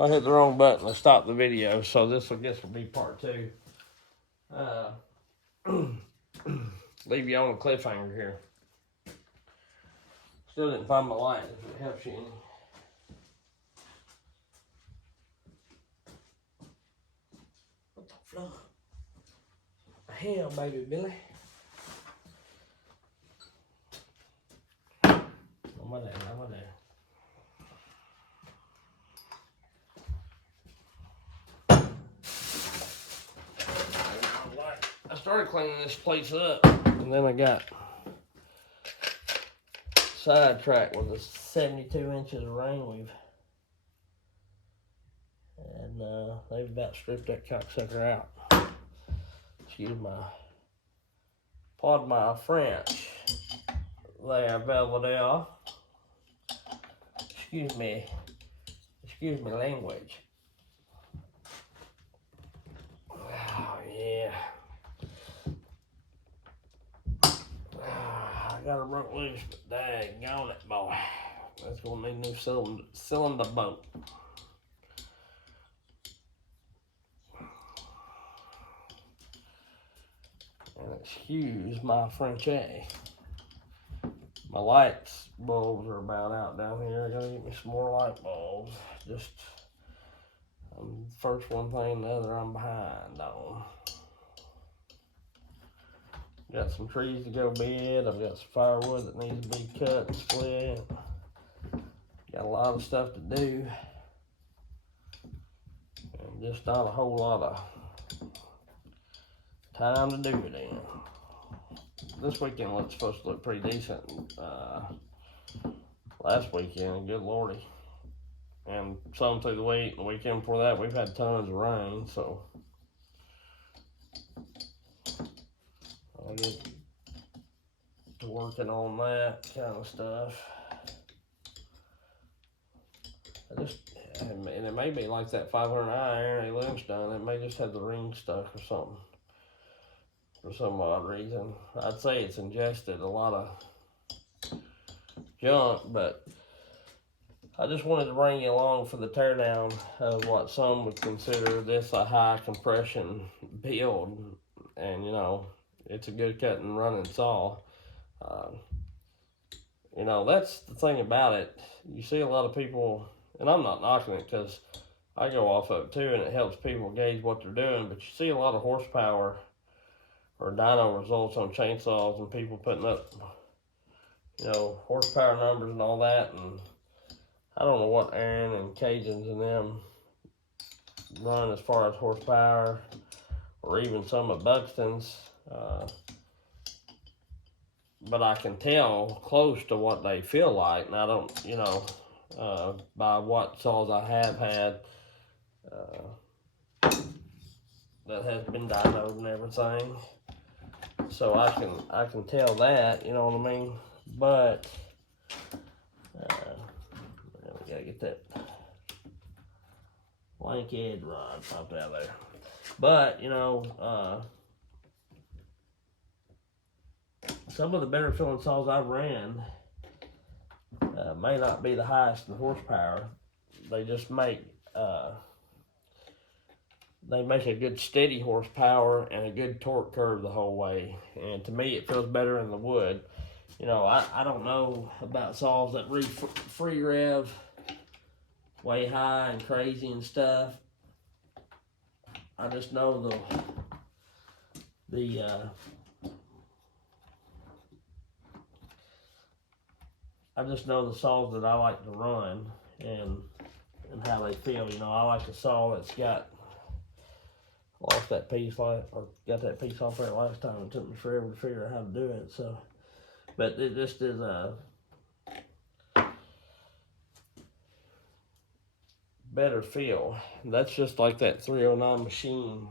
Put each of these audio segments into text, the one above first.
I hit the wrong button to stop the video, so this I guess will be part 2. Leave you on a cliffhanger here. Still didn't find my light, if it helps you any. What the fuck? Hell, baby Billy. I'm there. I started cleaning this place up, and then I got sidetracked with the 72 inches of rain we've and they've about stripped that cocksucker out. Excuse pardon my French there, Belvedere. Excuse me language. Oh yeah. I got it broke loose, but daggone it, boy. That's gonna need a new cylinder bolt. And excuse my French. My lights bulbs are about out down here. I gotta get me some more light bulbs. Just first one thing, the other I'm behind on. Got some trees to go bed. I've got some firewood that needs to be cut and split. Got a lot of stuff to do. And just not a whole lot of time to do it in. This weekend looks supposed to look pretty decent. Last weekend, good lordy. And some through the week, the weekend before that, we've had tons of rain, so I'll get to working on that kind of stuff. And it may be like that 500i Aaron Lynch done. It may just have the ring stuck or something for some odd reason. I'd say it's ingested a lot of junk, but I just wanted to bring you along for the teardown of what some would consider this a high compression build. And you know, it's a good cut and running saw. You know, that's the thing about it. You see a lot of people, and I'm not knocking it because I go off of it too, and it helps people gauge what they're doing, but you see a lot of horsepower or dyno results on chainsaws and people putting up, you know, horsepower numbers and all that, and I don't know what Aaron and Cajuns and them run as far as horsepower, or even some of Buxton's, but I can tell close to what they feel like, and I don't, you know, by what saws I have had that has been dynoed and everything. So I can tell that, you know what I mean? But we gotta get that blank head rod popped out there. But you know, some of the better filling saws I've ran may not be the highest in horsepower. They just make a good steady horsepower and a good torque curve the whole way. And to me, it feels better in the wood. You know, I don't know about saws that free rev way high and crazy and stuff. I just know I just know the saws that I like to run and how they feel. You know, I like a saw that's lost that piece or got that piece off there last time. It took me forever to figure out how to do it. So, but it just is a better feel. That's just like that 309 machine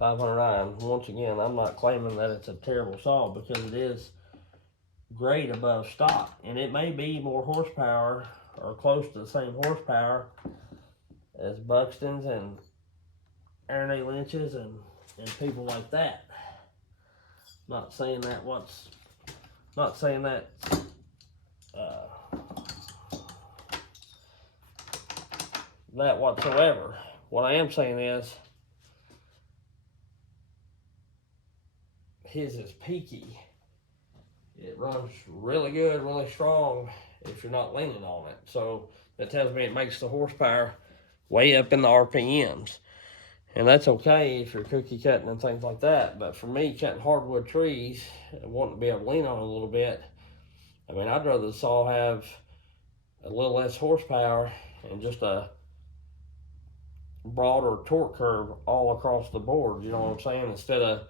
500i. And once again, I'm not claiming that it's a terrible saw, because it is great above stock, and it may be more horsepower or close to the same horsepower as Buxton's and Aaron A. Lynch's and people like that. Not saying that that whatsoever. What I am saying is, his is peaky. It runs really good, really strong if you're not leaning on it. So that tells me it makes the horsepower way up in the RPMs. And that's okay if you're cookie cutting and things like that. But for me, cutting hardwood trees, wanting to be able to lean on it a little bit, I mean, I'd rather the saw have a little less horsepower and just a broader torque curve all across the board, you know what I'm saying? Instead of,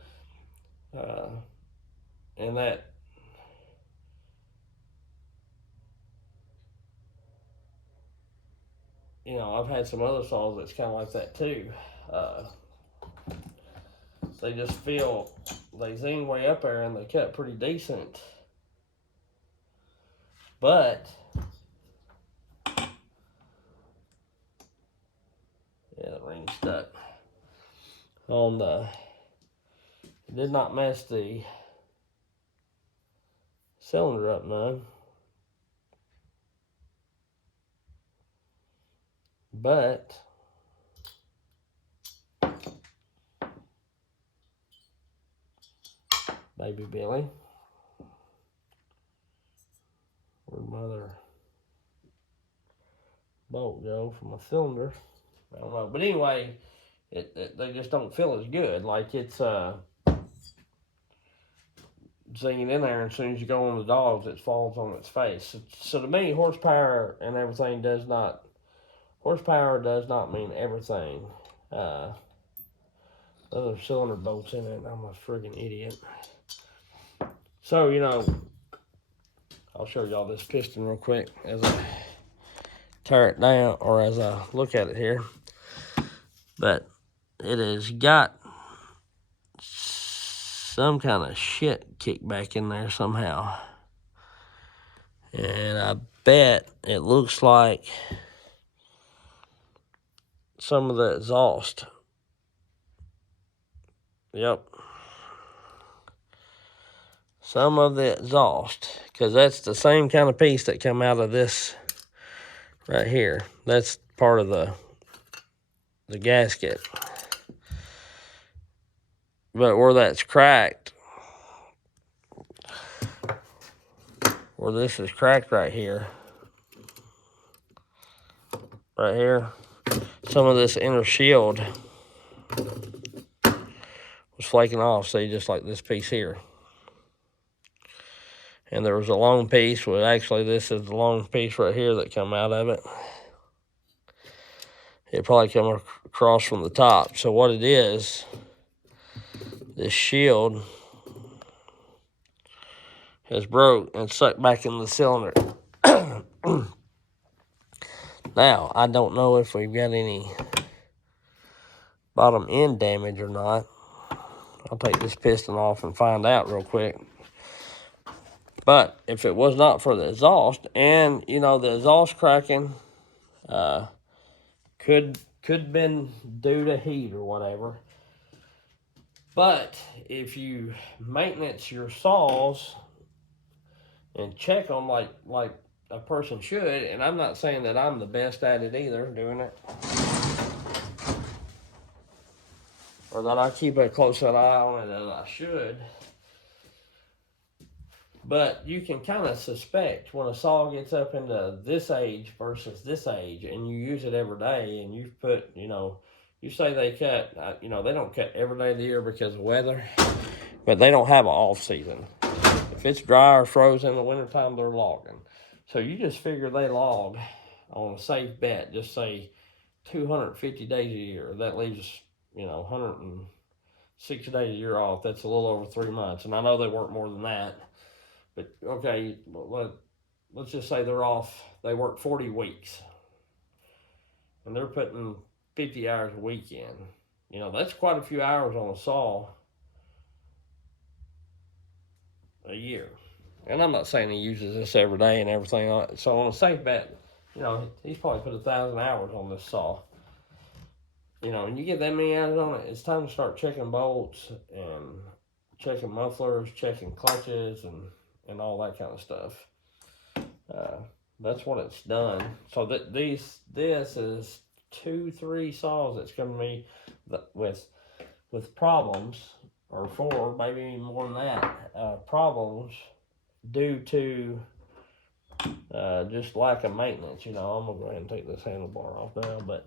and that, you know, I've had some other saws that's kind of like that too. They just feel, they zing way up there and they cut pretty decent. But, yeah, the ring stuck. On the, it did not mess the cylinder up none. But, baby Billy, where'd my other bolt go from my cylinder? I don't know. But anyway, they just don't feel as good. Like it's zinging in there, and as soon as you go on the dogs, it falls on its face. So to me, horsepower and everything does not mean everything. Other cylinder bolts in it. I'm a friggin' idiot. So, you know, I'll show y'all this piston real quick as I tear it down, or as I look at it here. But it has got some kind of shit kicked back in there somehow. And I bet it looks like some of the exhaust. Yep. Some of the exhaust. Because that's the same kind of piece that come out of this right here. That's part of the gasket. But where that's cracked, where this is cracked right here, some of this inner shield was flaking off, see, just like this piece here. And there was a long piece, well, actually this is the long piece right here that come out of it. It probably come across from the top. So what it is, this shield has broke and sucked back in the cylinder. Now, I don't know if we've got any bottom end damage or not. I'll take this piston off and find out real quick. But if it was not for the exhaust, and you know, the exhaust cracking could been due to heat or whatever. But if you maintenance your saws and check them like a person should, and I'm not saying that I'm the best at it either, doing it, or that I keep a close eye on it as I should. But you can kind of suspect when a saw gets up into this age versus this age, and you use it every day, and you put, you know, you say they cut, you know, they don't cut every day of the year because of weather, but they don't have an off season. If it's dry or frozen in the wintertime, they're logging. So you just figure they log on a safe bet, just say 250 days a year. That leaves, you know, 160 days a year off. That's a little over 3 months. And I know they work more than that. But, okay, let's just say they're off. They work 40 weeks. And they're putting 50 hours a week in. You know, that's quite a few hours on a saw a year. And I'm not saying he uses this every day and everything. So on a safe bet, you know, he's probably put 1,000 hours on this saw. You know, and you get that many hours on it, it's time to start checking bolts and checking mufflers, checking clutches, and all that kind of stuff. That's what it's done. So this is 2, 3 saws that's come to me with problems, or 4, maybe even more than that, problems due to just lack of maintenance. I'm gonna go ahead and take this handlebar off now, but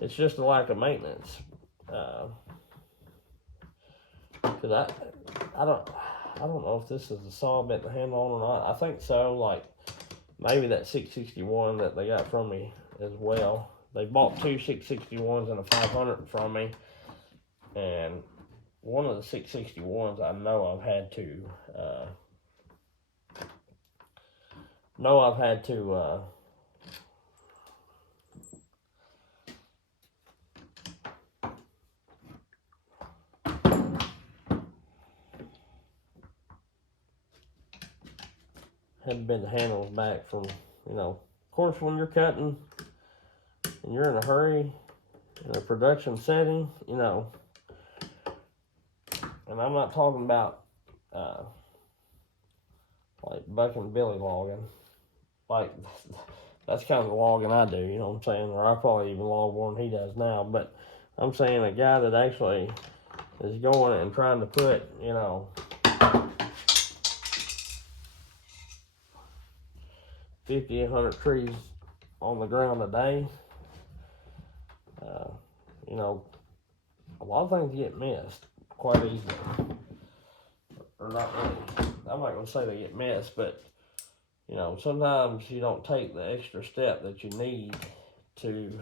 it's just a lack of maintenance. Cause I don't know if this is the saw bent the handle on or not. I think so. Like maybe that 661 that they got from me as well. They bought 2 661s and a 500 from me, and one of the 661s I know I've had to had bent the handles back from, of course, when you're cutting and you're in a hurry in a production setting, and I'm not talking about like bucking billy logging. Like, that's kind of the logging I do, you know what I'm saying? Or I probably even log more than he does now. But I'm saying a guy that actually is going and trying to put, 50, 100 trees on the ground a day, a lot of things get missed quite easily. Or not really. I'm not going to say they get missed, but, sometimes you don't take the extra step that you need to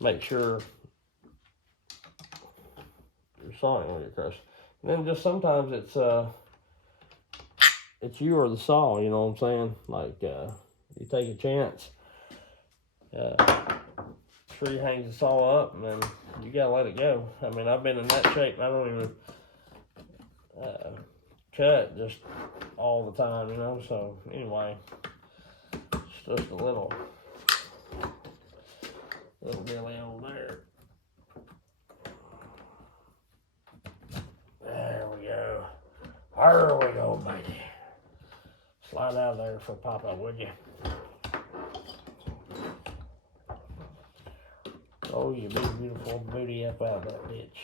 make sure you're sawing with your crush. And then just sometimes it's you or the saw, you know what I'm saying? Like, you take a chance, tree hangs the saw up, and then you gotta let it go. I mean, I've been in that shape, I don't even cut just all the time, so anyway, it's just a little billy on there. There we go. There we go, baby. Slide out of there for Papa, would you? Oh, you big beautiful booty up out of that bitch.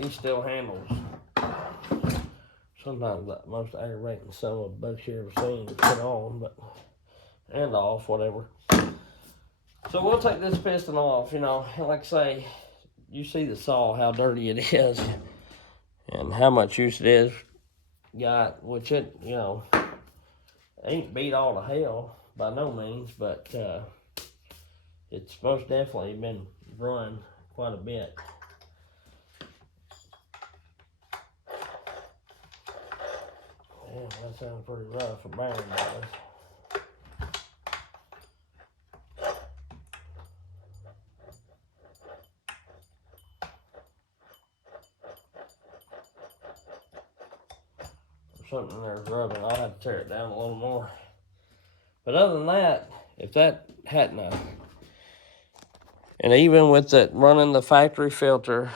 These Stihl handles, sometimes the most aggravating son of a bitch you ever seen to put on, and off, whatever. So we'll take this piston off, and like I say, you see the saw, how dirty it is, and how much use it is got, which it, ain't beat all to hell by no means, but it's most definitely been run quite a bit. Yeah, that sounds pretty rough for bearing does. Something there's rubbing. I'll have to tear it down a little more. But other than that, if that hadn't and even with that running the factory filter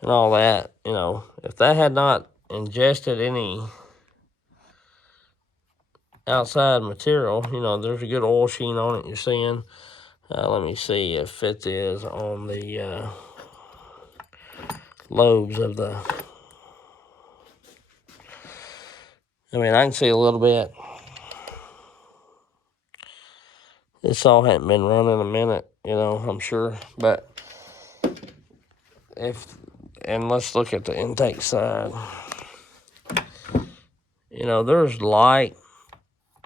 and all that, if that had not ingested any outside material, there's a good oil sheen on it you're seeing. Let me see if it is on the lobes of the, I can see a little bit. This saw hadn't been running a minute, I'm sure. But and let's look at the intake side. There's light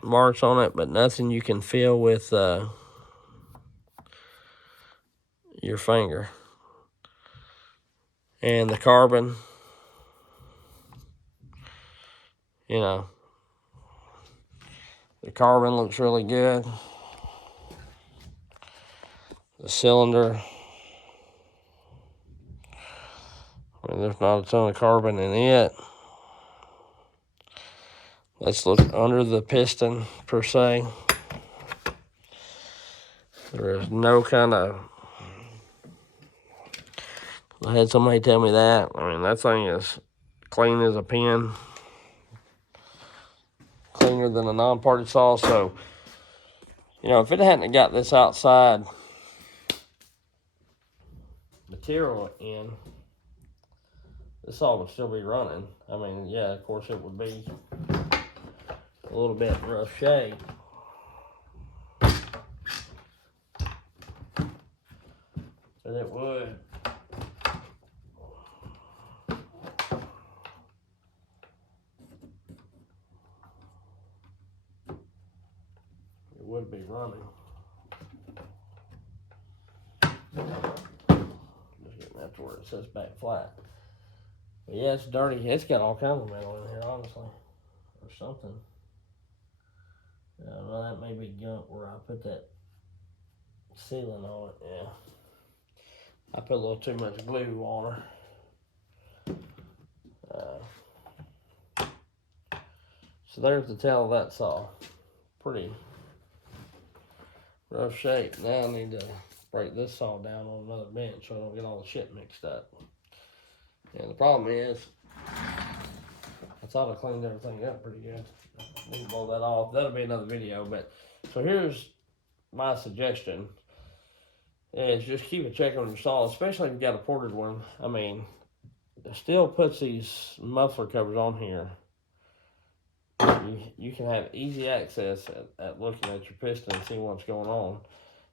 marks on it, but nothing you can feel with your finger. And the carbon, the carbon looks really good. The cylinder, there's not a ton of carbon in it. Let's look under the piston, per se. There is no kind of, I had somebody tell me that. That thing is clean as a pin. cleaner than a non-parted saw. So, you know, if it hadn't got this outside material in, this saw would still be running. I mean, yeah, of course it would be a little bit rough shape. But it would. It would be running. Just getting that to where it says back flat. But yeah, it's dirty. It's got all kinds of metal in here, honestly. Or something. Well, that may be gunk where I put that sealant on it. Yeah. I put a little too much glue on her. So there's the tail of that saw. Pretty rough shape. Now I need to break this saw down on another bench so I don't get all the shit mixed up. And the problem is, I thought I cleaned everything up pretty good. I need to blow that off. That'll be another video. But so here's my suggestion: is just keep a check on your saw, especially if you got a ported one. I mean, Stihl puts these muffler covers on here. You can have easy access at looking at your piston and seeing what's going on.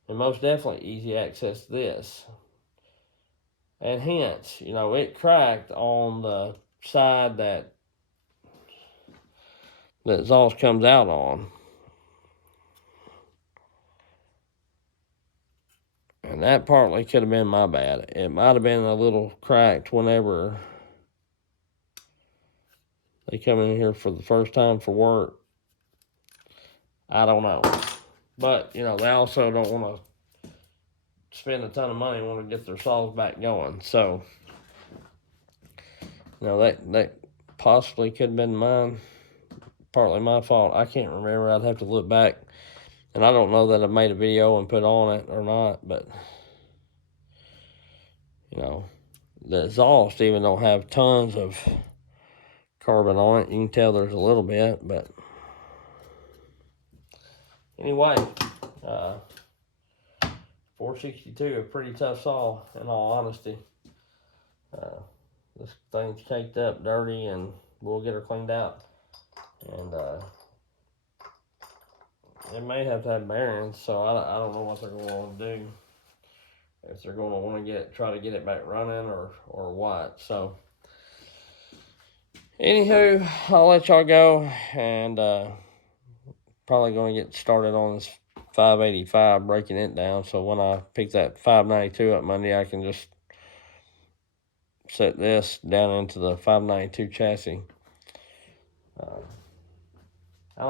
And most definitely easy access to this. And hence, you know, it cracked on the side that exhaust comes out on. And that partly could have been my bad. It might have been a little cracked whenever they come in here for the first time for work. I don't know. But, you know, they also don't want to spend a ton of money and want to get their saws back going. So, you know, that possibly could have been mine. Partly my fault. I can't remember. I'd have to look back. And I don't know that I made a video and put on it or not. But, you know, the exhaust even don't have tons of carbon on it. You can tell there's a little bit. But anyway, 462, a pretty tough saw, in all honesty. This thing's caked up, dirty, and we'll get her cleaned out. And it may have to have bearings, so I don't know what they're going to want to do. If they're going to want to try to get it back running or what. So, anywho, I'll let y'all go, and probably going to get started on this 585, breaking it down. So when I pick that 592 up Monday, I can just set this down into the 592 chassis. I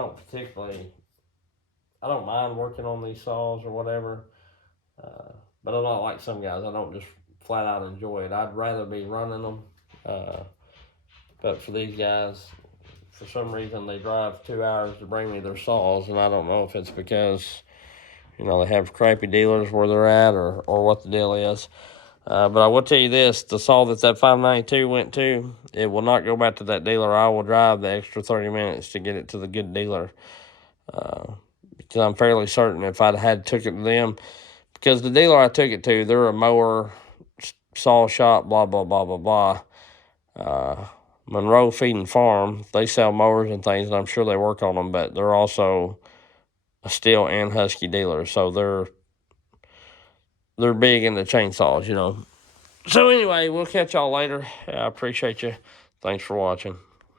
don't mind working on these saws or whatever, but I'm not like some guys. I don't just flat out enjoy it. I'd rather be running them, but for these guys, for some reason, they drive 2 hours to bring me their saws, and I don't know if it's because, you know, they have crappy dealers where they're at or what the deal is. But I will tell you this, the saw that 592 went to, it will not go back to that dealer. I will drive the extra 30 minutes to get it to the good dealer. Because I'm fairly certain if I'd had took it to them, because the dealer I took it to, they're a mower, saw shop, blah, blah, blah, blah, blah. Monroe Feed and Farm, they sell mowers and things, and I'm sure they work on them, but they're also a Stihl and Husky dealer, so they're big into chainsaws, you know. So anyway, we'll catch y'all later. I appreciate you. Thanks for watching.